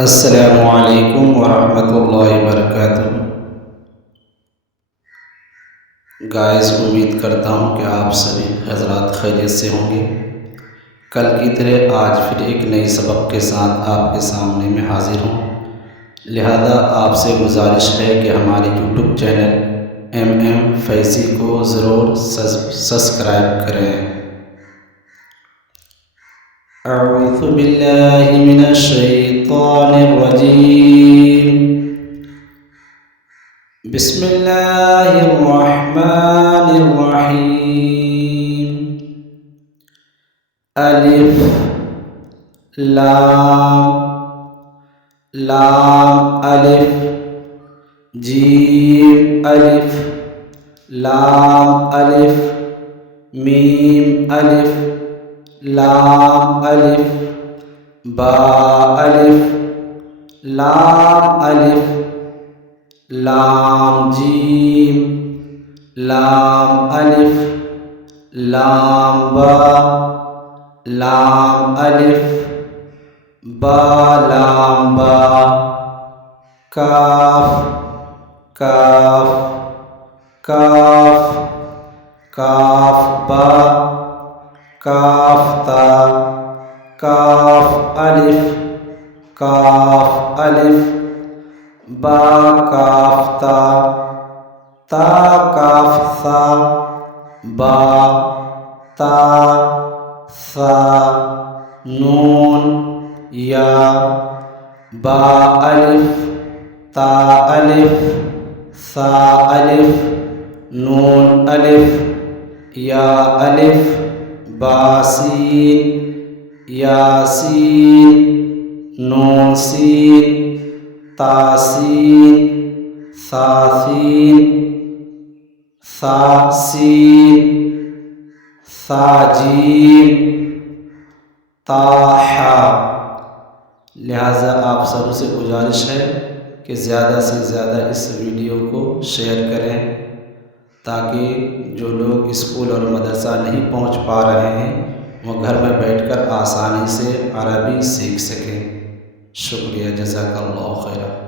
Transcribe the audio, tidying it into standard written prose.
السلام علیکم ورحمۃ اللہ وبرکاتہ۔ گائز، امید کرتا ہوں کہ آپ سبھی حضرات خیریت سے ہوں گے۔ کل کی طرح آج پھر ایک نئی سبق کے ساتھ آپ کے سامنے میں حاضر ہوں۔ لہذا آپ سے گزارش ہے کہ ہمارے یوٹیوب چینل فیضی کو ضرور سبسکرائب کریں۔ اعوذ باللہ من الشیطان الرجیم، بسم اللہ الرحمن الرحیم۔ الف لام لام الف، جیم الف لام الف، میم الف لام الف، با الف لام الف، لام جیم لام الف، لام با لام الف، با لام با، کاف کاف کاف کاف با، کاف تا، کاف الف کاف الف، با کاف تا، تا کاف ثا، با تا ثا، نون یا، با الف تا الف، ثا الف، نون الف، یا الف، با سین، یا سین، نون سین، تا سین، ثا سین، ثا سین، ثا جیم، تا حا۔ لہٰذا آپ سب سے گزارش ہے کہ زیادہ سے زیادہ اس ویڈیو کو شیئر کریں تاکہ جو لوگ اسکول اور مدرسہ نہیں پہنچ پا رہے ہیں وہ گھر میں بیٹھ کر آسانی سے عربی سیکھ سکیں۔ شکریہ، جزاک اللہ خیرہ۔